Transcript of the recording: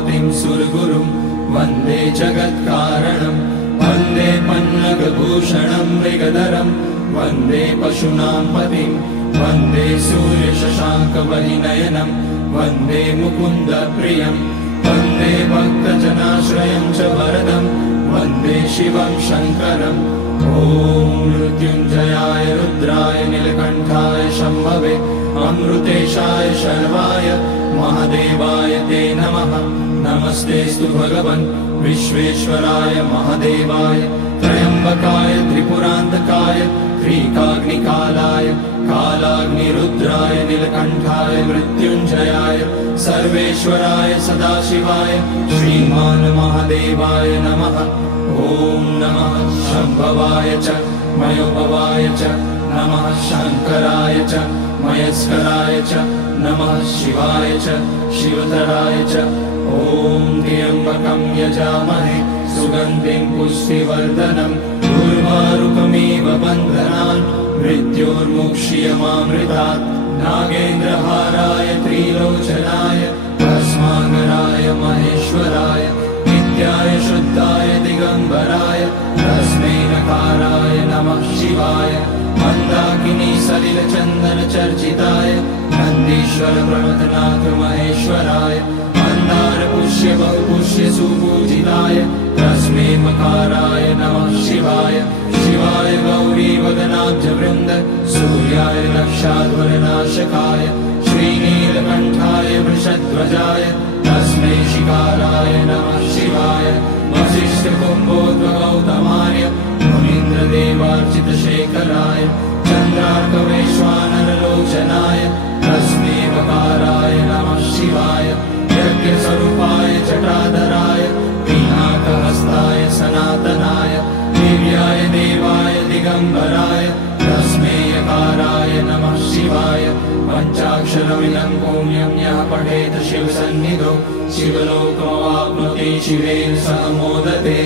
पतिं सुरगुरुं वन्दे जगत्कारणं वन्दे पन्नगभूषणं मृगधरं वन्दे पशूनां पतिं वन्दे सूर्यशशाङ्कवलिनयनं वन्दे मुकुन्दप्रियं वन्दे भक्तजनाश्रयं च वरदं वन्दे शिवं शङ्करम् ॐ मृत्युञ्जयाय रुद्राय नीलकण्ठाय शम्भवे अमृतेशाय शर्वाय महादेवाय ते नमः। नमस्तेऽस्तु भगवन् विश्वेश्वराय महादेवाय त्र्यम्बकाय त्रिपुरान्तकाय त्रिकाग्निकालाय कालाग्निरुद्राय नीलकण्ठाय मृत्युञ्जयाय सर्वेश्वराय सदाशिवाय श्रीमान् महादेवाय नमः। ॐ नमः शम्भवाय च मयोभवाय च नमः शङ्कराय च मयस्कराय च नमः शिवाय च शिवतराय च ॐ त्र्यम्बकं यजामहे सुगन्धिं पुष्टिवर्धनम् उर्वारुकमिव बन्धनान् मृत्योर्मुक्ष्यमामृतात् नागेन्द्रहाराय त्रिलोचनाय भस्माकराय महेश्वराय नित्याय शुद्धाय दिगम्बराय तस्मै नकाराय नमः शिवाय मन्दाकिनी सलिलचन्दनचर्चिताय नन्दीश्वर प्रमथनाथ महेश्वराय मन्दार पुष्य बहुपुष्य सुपूजिताय तस्मै मकाराय नमः शिवाय शिवाय गौरी वदनाब्जवृन्द सूर्याय लक्षाध्वरनाशकाय श्रीनीलकण्ठाय वृषध्वजाय तस्मै शिकाराय नमः शिवाय वसिष्ठकुम्भोद्भगौतमाय मुनीन्द्रदेवार्चितशेखराय चन्द्रार्कवैश्वानरलोचनाय तस्मै वकाराय नमः शिवाय यज्ञस्वरूपाय जटाधराय पिनाकहस्ताय सनातनाय दिव्याय देवाय दिगम्बराय तस्मै यकाराय नमः शिवाय पञ्चाक्षरमिदं पुण्यं यः पठेत शिवसन्निधौ शिवलोकमवाप्नोति शिवेन सह मोदते।